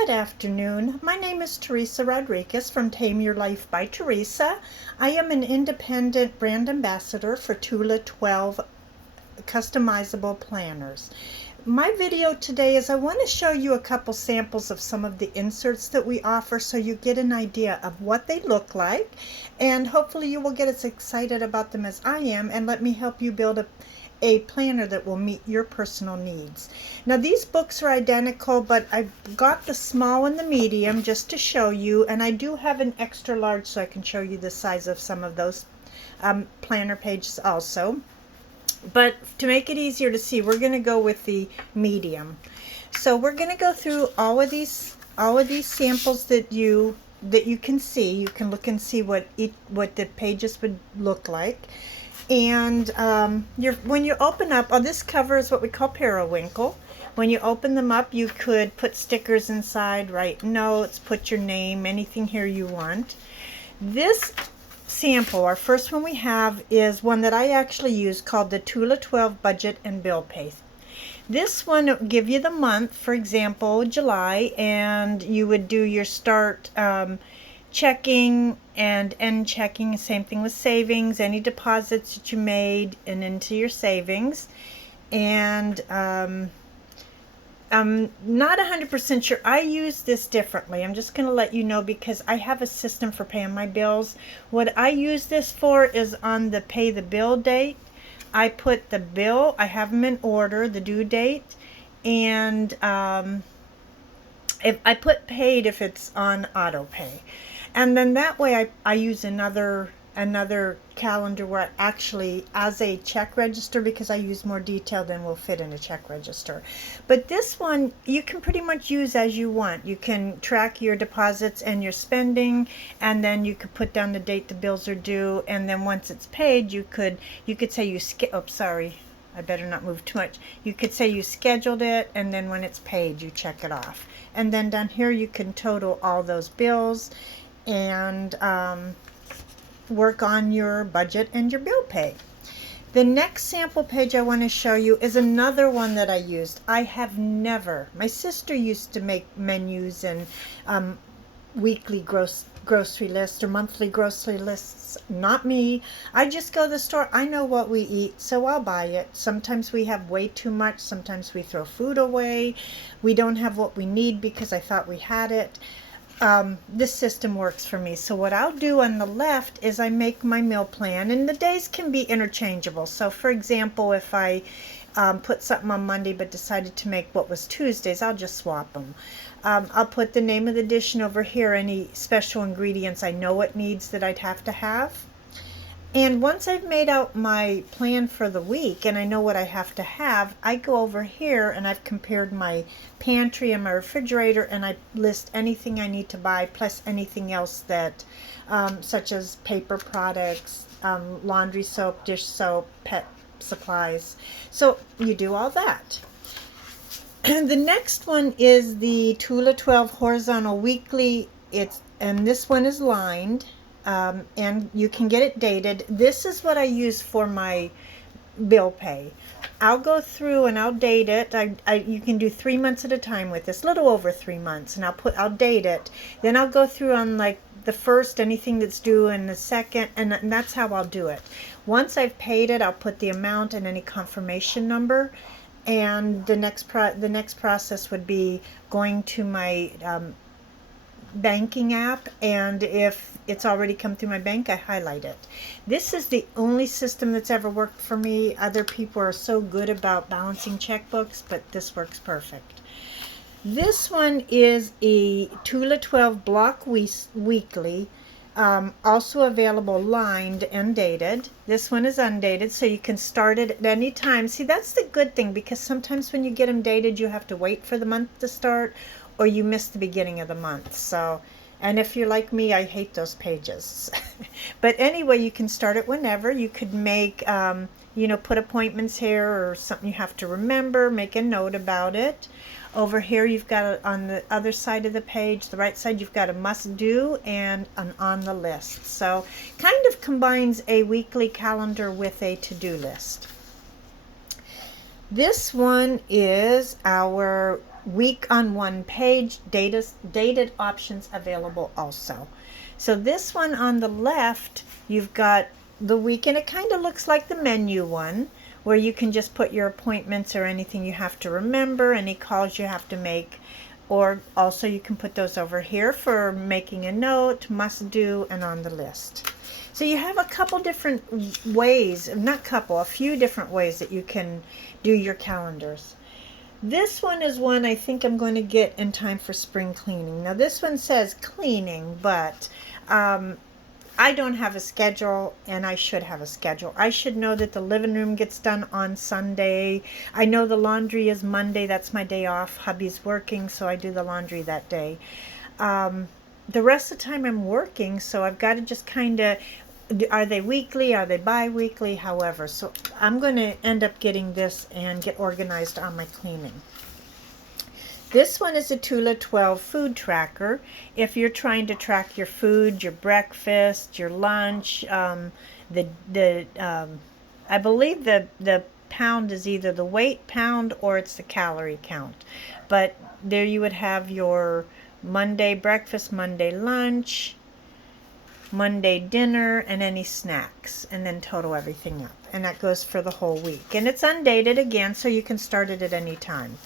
Good afternoon. My name is Theresa Rodriguez from Tame Your Life by Theresa. I am an independent brand ambassador for Tula 12 customizable planners. My video today is I want to show you a couple samples of some of the inserts that we offer so you get an idea of what they look like, and hopefully you will get as excited about them as I am and let me help you build a planner that will meet your personal needs. Now these books are identical, but I got the small and the medium just to show you, and I do have an extra large so I can show you the size of some of those planner pages also. But to make it easier to see, we're going to go with the medium. So we're going to go through all of these samples that you can see. You can look and see what the pages would look like. And when you open up, this cover is what we call periwinkle. When you open them up, you could put stickers inside, write notes, put your name, anything here you want. This sample, our first one we have, is one that I actually use called the Tula 12 Budget and Bill Pay. This one will give you the month, for example, July, and you would do your start checking and end checking. Same thing with savings, any deposits that you made and into your savings. And I'm not 100% sure. I use this differently. I'm just going to let you know because I have a system for paying my bills. What I use this for is on the pay the bill date. I put the bill, I have them in order, the due date, and if I put paid if it's on auto pay. And then that way I use another calendar where actually as a check register, because I use more detail than will fit in a check register. But this one you can pretty much use as you want. You can track your deposits and your spending, and then you could put down the date the bills are due, and then once it's paid you could say sorry, I better not move too much. You could say you scheduled it, and then when it's paid you check it off. And then down here you can total all those bills and work on your budget and your bill pay. The next sample page I want to show you is another one that I used. My sister used to make menus and weekly grocery lists or monthly grocery lists. Not me. I just go to the store. I know what we eat, so I'll buy it. Sometimes we have way too much. Sometimes we throw food away. We don't have what we need because I thought we had it. This system works for me. So what I'll do on the left is I make my meal plan, and the days can be interchangeable. So for example, if I put something on Monday but decided to make what was Tuesdays, I'll just swap them. I'll put the name of the dish, and over here any special ingredients I know it needs that I'd have to have. And once I've made out my plan for the week and I know what I have to have, I go over here and I've compared my pantry and my refrigerator, and I list anything I need to buy plus anything else that, such as paper products, laundry soap, dish soap, pet supplies. So you do all that. The next one is the Tula 12 Horizontal Weekly. And this one is lined. And you can get it dated. This is what I use for my bill pay. I'll go through and I'll date it. You can do 3 months at a time with this, a little over 3 months, and I'll date it. Then I'll go through on like the first, anything that's due, and the second, and that's how I'll do it. Once I've paid it, I'll put the amount and any confirmation number. And the next process would be going to my banking app, and if it's already come through my bank, I highlight it. This is the only system that's ever worked for me. Other people are so good about balancing checkbooks, but this works perfect. This one is a Tula 12 Block Weekly, also available lined and dated. This one is undated, so you can start it at any time. See, that's the good thing, because sometimes when you get them dated you have to wait for the month to start, or you miss the beginning of the month. So, and if you're like me, I hate those pages. But anyway, you can start it whenever. You could make, put appointments here or something you have to remember, make a note about it. Over here, you've got on the other side of the page, the right side, you've got a must do and an on the list. So kind of combines a weekly calendar with a to-do list. This one is our week on one page, dated options available also. So this one on the left, you've got the week, and it kind of looks like the menu one, where you can just put your appointments or anything you have to remember, any calls you have to make, or also you can put those over here for making a note, must do, and on the list. So you have a couple different ways, a few different ways that you can do your calendars. This one is one I think I'm going to get in time for spring cleaning. Now this one says cleaning, but I don't have a schedule, and I should have a schedule. I should know that the living room gets done on Sunday. I know the laundry is Monday. That's my day off. Hubby's working, so I do the laundry that day. The rest of the time I'm working, so I've got to just kind of, are they weekly? Are they bi-weekly? However, so I'm going to end up getting this and get organized on my cleaning. This one is a Tula 12 food tracker. If you're trying to track your food, your breakfast, your lunch, I believe the pound is either the weight pound or it's the calorie count. But there you would have your Monday breakfast, Monday lunch, Monday dinner, and any snacks, and then total everything up. And that goes for the whole week. And it's undated again, so you can start it at any time.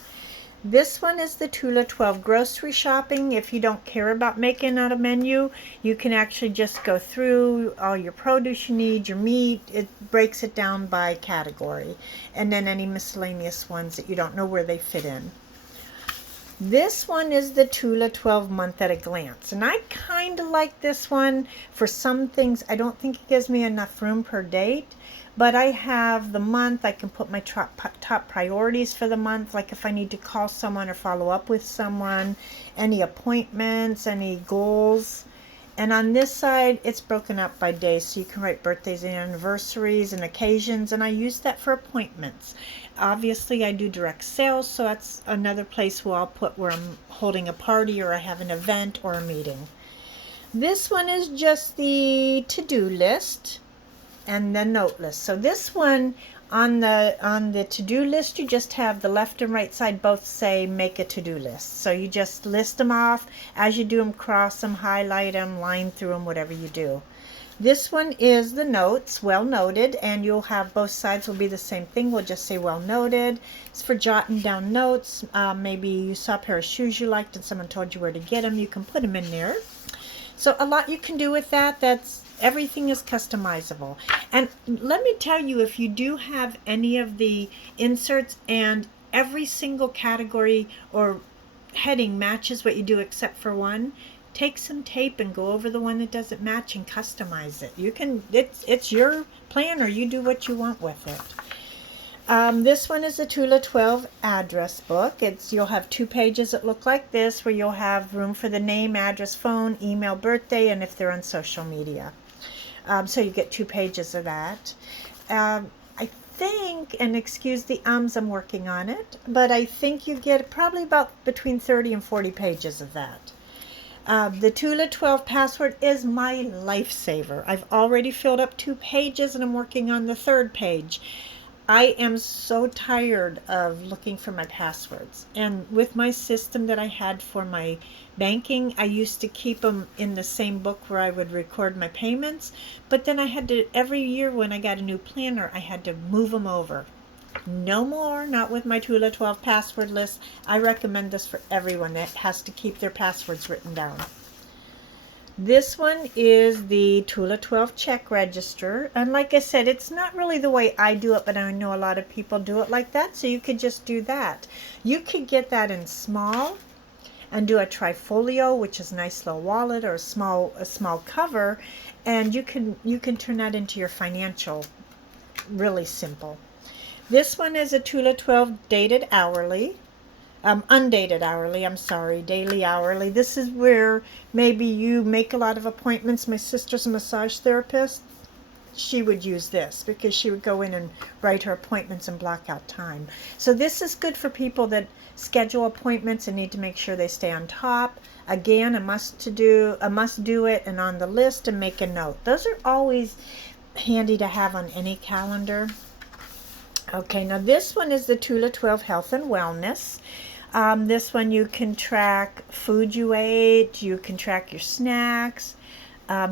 This one is the Tula 12 grocery shopping. If you don't care about making out a menu, you can actually just go through all your produce you need, your meat. It breaks it down by category, and then any miscellaneous ones that you don't know where they fit in. This one is the Tula 12 month at a glance, and I kind of like this one for some things. I don't think it gives me enough room per date, but I have the month. I can put my top priorities for the month, like if I need to call someone or follow up with someone, any appointments, any goals. And on this side, it's broken up by days, so you can write birthdays and anniversaries and occasions, and I use that for appointments. Obviously, I do direct sales, so that's another place where I'll put where I'm holding a party or I have an event or a meeting. This one is just the to-do list and the note list. So this one, on the to-do list, you just have the left and right side both say make a to-do list. So you just list them off. As you do them, cross them, highlight them, line through them, whatever you do. This one is the notes, well noted, and you'll have both sides will be the same thing. We'll just say well noted. It's for jotting down notes. Maybe you saw a pair of shoes you liked and someone told you where to get them. You can put them in there. So a lot you can do with that. Everything is customizable. And let me tell you, if you do have any of the inserts and every single category or heading matches what you do except for one, take some tape and go over the one that doesn't match and customize it. You can, it's your planner. You do what you want with it. This one is a Tula 12 address book. You'll have 2 pages that look like this, where you'll have room for the name, address, phone, email, birthday, and if they're on social media. So you get 2 pages of that. I think, and excuse the ums, I'm working on it, but I think you get probably about between 30 and 40 pages of that. The Tula 12 password is my lifesaver. I've already filled up 2 pages and I'm working on the 3rd page. I am so tired of looking for my passwords. And with my system that I had for my banking, I used to keep them in the same book where I would record my payments. But then I had to, every year when I got a new planner, I had to move them over. No more, not with my Tula 12 password list. I recommend this for everyone that has to keep their passwords written down. This one is the Tula 12 check register. And like I said, it's not really the way I do it, but I know a lot of people do it like that. So you could just do that. You could get that in small and do a trifolio, which is a nice little wallet, or a small cover. And you can turn that into your financial, really simple. This one is a Tula 12 dated hourly. Undated hourly, I'm sorry, daily hourly. This is where maybe you make a lot of appointments. My sister's a massage therapist. She would use this because she would go in and write her appointments and block out time. So this is good for people that schedule appointments and need to make sure they stay on top. Again, a must do it, and on the list, and make a note. Those are always handy to have on any calendar. Okay, now this one is the Tula 12 Health and Wellness. This one you can track food you ate, you can track your snacks,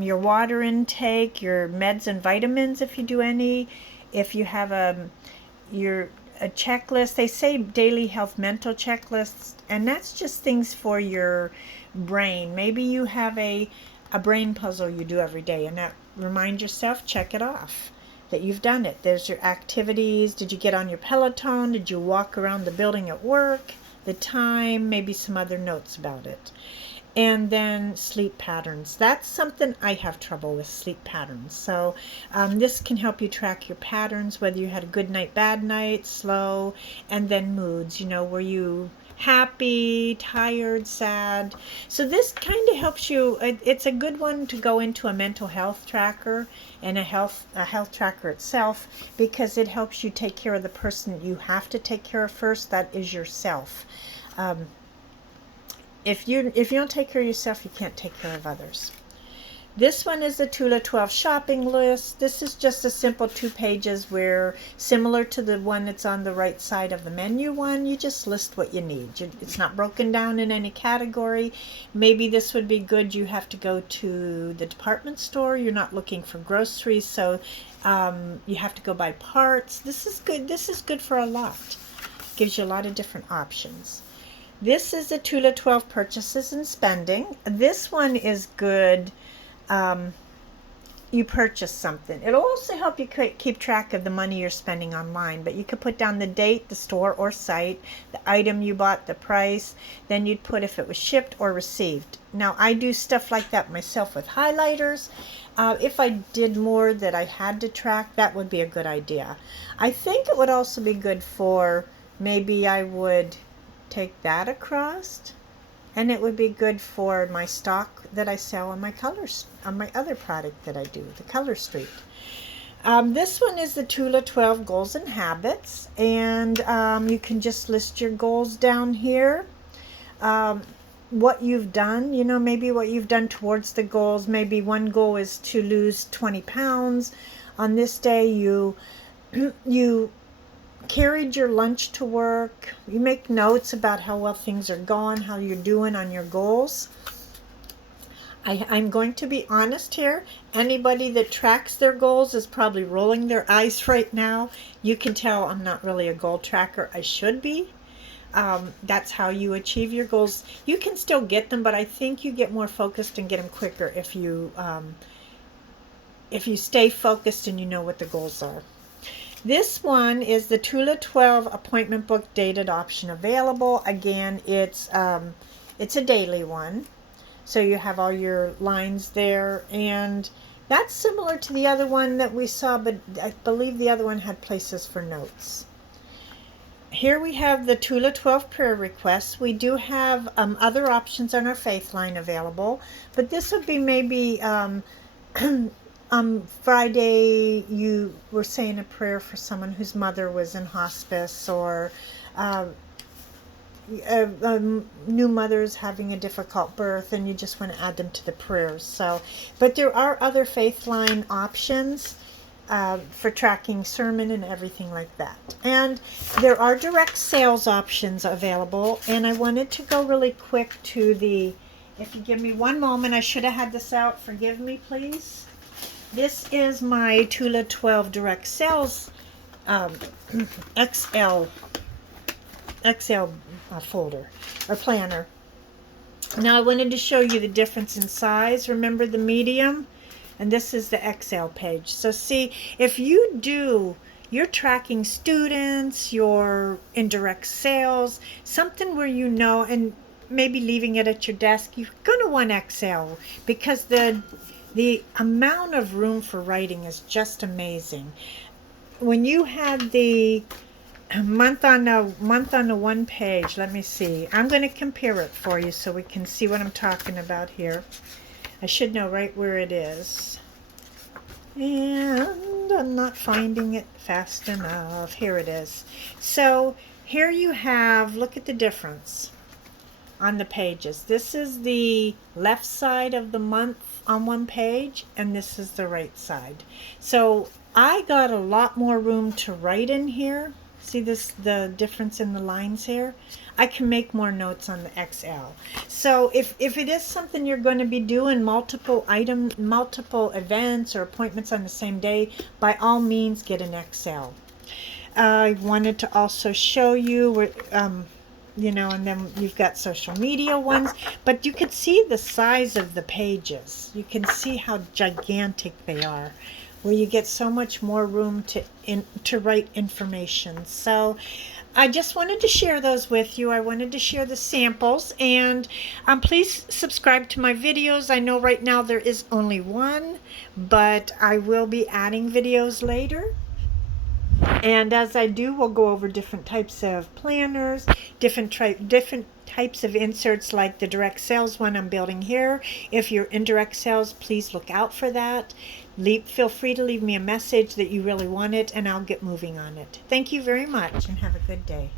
your water intake, your meds and vitamins if you do any. If you have a checklist, they say daily health mental checklists, and that's just things for your brain. Maybe you have a brain puzzle you do every day, and that remind yourself, check it off that you've done it. There's your activities. Did you get on your Peloton? Did you walk around the building at work? The time, maybe some other notes about it. And then sleep patterns. That's something I have trouble with, sleep patterns. So this can help you track your patterns, whether you had a good night, bad night, slow, and then moods. Were you happy, tired, sad? So this kind of helps you. It's a good one to go into a mental health tracker and a health tracker itself, because it helps you take care of the person you have to take care of first. That is yourself. If you don't take care of yourself, you can't take care of others. This one is the Tula 12 shopping list. This is just a simple 2 pages where, similar to the one that's on the right side of the menu one, you just list what you need. It's not broken down in any category. Maybe this would be good. You have to go to the department store. You're not looking for groceries, so you have to go buy parts. This is good. This is good for a lot. Gives you a lot of different options. This is the Tula 12 purchases and spending. This one is good. You purchase something. It'll also help you keep track of the money you're spending online, but you could put down the date, the store or site, the item you bought, the price, then you'd put if it was shipped or received. Now, I do stuff like that myself with highlighters. If I did more that I had to track, that would be a good idea. I think it would also be good for, maybe I would take that across, and it would be good for my stock that I sell on my colors, on my other product that I do, the Color Street. This one is the Tula 12 goals and habits, and you can just list your goals down here. What you've done, maybe what you've done towards the goals. Maybe one goal is to lose 20 pounds. On this day, you carried your lunch to work. You make notes about how well things are going, how you're doing on your goals. I'm going to be honest here. Anybody that tracks their goals is probably rolling their eyes right now. You can tell I'm not really a goal tracker. I should be. That's how you achieve your goals. You can still get them, but I think you get more focused and get them quicker if you stay focused and you know what the goals are. This one is the Tula 12 appointment book dated option available. Again, it's a daily one. So you have all your lines there, and that's similar to the other one that we saw, but I believe the other one had places for notes. Here we have the Tula 12 prayer requests. We do have other options on our faith line available, but this would be maybe Friday you were saying a prayer for someone whose mother was in hospice, or new mothers having a difficult birth, and you just want to add them to the prayers. So, but there are other faith line options for tracking sermon and everything like that. And there are direct sales options available, and I wanted to go really quick to the, if you give me one moment, I should have had this out, forgive me please. This is my Tula 12 direct sales XL folder or planner. Now I wanted to show you the difference in size. Remember the medium, and this is the XL page. So see, if you're tracking students, you're in direct sales, something where and maybe leaving it at your desk, you're going to want XL, because the amount of room for writing is just amazing. When you have the month on the one page, let me see. I'm going to compare it for you so we can see what I'm talking about here. I should know right where it is. And I'm not finding it fast enough. Here it is. So here you have, look at the difference on the pages. This is the left side of the month on one page, and this is the right side. So I got a lot more room to write in here. See this, the difference in the lines here? I can make more notes on the XL. So if it is something you're going to be doing, multiple events or appointments on the same day, by all means get an XL. I wanted to also show you where, you know, and then you've got social media ones, but you can see the size of the pages. You can see how gigantic they are, where you get so much more room to write information. So I just wanted to share those with you. I wanted to share the samples, and please subscribe to my videos. I know right now there is only one, but I will be adding videos later. And as I do, we'll go over different types of planners, different types of inserts, like the direct sales one I'm building here. If you're in direct sales, please look out for that. Feel free to leave me a message that you really want it, and I'll get moving on it. Thank you very much, and have a good day.